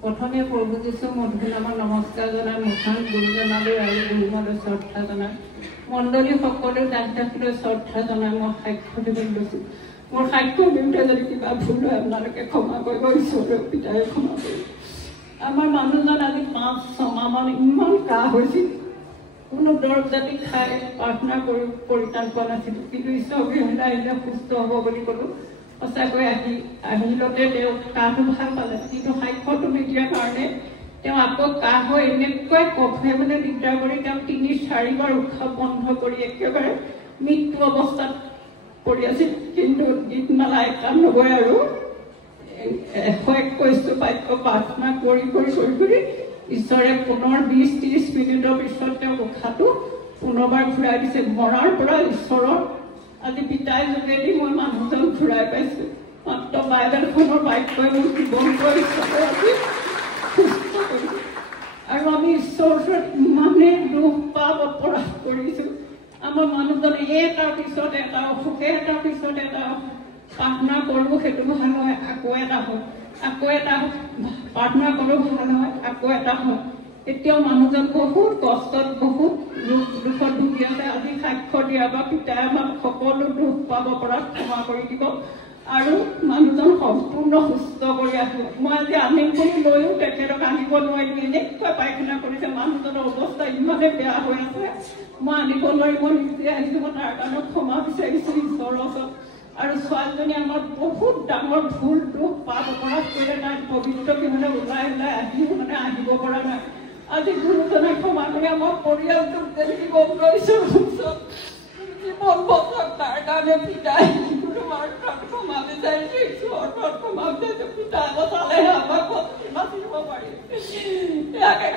প্ৰথমে প্ৰভু যীশু মধুৰ নামত নমস্কাৰ জনাই মহান গুৰুজনালৈ আৰু গুৰুজনালৈ শ্ৰদ্ধা জনাই মণ্ডলী সকলো দাস দাসীলৈ শ্ৰদ্ধা জনাই মই সাক্ষ্য দিবলৈ লৈছোঁ। মোৰ সাক্ষ্যৰ বিৰুদ্ধে যদি কিবা ভুল হয় আপোনালোকে ক্ষমা কৰিব, ঈশ্বৰৰ পিতাই ক্ষমা কৰিব। আমাৰ মানুহজন আজি 5-6 মাহমান ইমান কাহ হৈছিল, কোনো দৰৱ জাতি খাই প্ৰাৰ্থনা কৰি পৰিত্ৰাণ পোৱা নাছিলোঁ, কিন্তু ঈশ্বৰ অবিহনে আহিলে সুস্থ হ'ব বুলি ক'লোঁ। সঁচাকৈ আহিলতে তেওঁ কাহটো ভাল পালে, কিন্তু সাক্ষ্যটো নিদিয়াৰ কাৰণে তেওঁ আকৌ কাহ হৈ এনেকৈ কফে মানে দিগদাৰ কৰি তেওঁ 3-4 উশাহ বন্ধ কৰি একেবাৰে মৃত্যু অৱস্থাত পৰি আছিল। কিন্তু গীতমালা 91 আৰু 121 বাক্য প্ৰাৰ্থনা কৰি ঈশ্বৰে পুনৰ 20-30 মিনিটৰ পিছত তেওঁ উশাহটো পুনৰবাৰ ঘূৰাই দিছে। মৰাৰ পৰা ঈশ্বৰৰ আজি পিতাই যোগেদি মই মানুহজন ঘূৰাই পাইছোঁ। মাত্ৰ বাইবেলখনৰ বাক্যই মোৰ জীৱনটো ঈশ্বৰে আজি সুস্থ কৰিছে। আৰু আমি ঈশ্বৰৰ ওচৰত ইমানেই দুখ পাপ অপৰাধ কৰিছোঁ। আমাৰ মানুহজনে এটাৰ পিছত এটা অসুখে এটাৰ পিছত এটা প্ৰাৰ্থনা কৰোঁ, সেইটো ভাল হয়, আকৌ এটা হয়, আকৌ এটা প্ৰাৰ্থনা কৰোঁ, ভাল হয়, আকৌ এটা হয়। এতিয়াও মানুহজন বহুত কষ্টত বহুত দুখত ভুগি আছে। আজি সাক্ষ্য দিয়াৰ পৰা পিতাই আমাক সকলো দুখ পাব অপৰাধ ক্ষমা কৰি দিব আৰু মানুহজন সম্পূৰ্ণ সুস্থ কৰি আহিব। মই আজি আনিম বুলি লৈও তেখেতক আনিব নোৱাৰিলোঁ, এনেকুৱা পায়খানা কৰিছে। মানুহজনৰ অৱস্থা ইমানেই বেয়া হৈ আছে, মই আনিব নোৱাৰি মই নিজে আহিছোঁ। মই তাৰ কাৰণে ক্ষমা বিচাৰিছোঁ ঈশ্বৰৰ ওচৰত। আৰু ছোৱালীজনী আমাৰ বহুত ডাঙৰ ভুল দুখ পাপ অপৰাধ কৰিলে, তাই পবিত্ৰ কিমানে ওলাই আহিও মানে আহিব পৰা নাই। আজি গুৰুজনে ক্ষমা কৰি আমাৰ পৰিয়ালটোক যেনেকৈ গম কৰিছোঁ জীৱন বছৰ তাৰ কাৰণে পিতাই তোমাৰ ক্ষমা বিচাৰিছোঁ, ঈশ্বৰৰ ক্ষমা বিচাৰিছোঁ। পিতাই বচালেহে আমাক বাচিব পাৰিম। ইয়াকে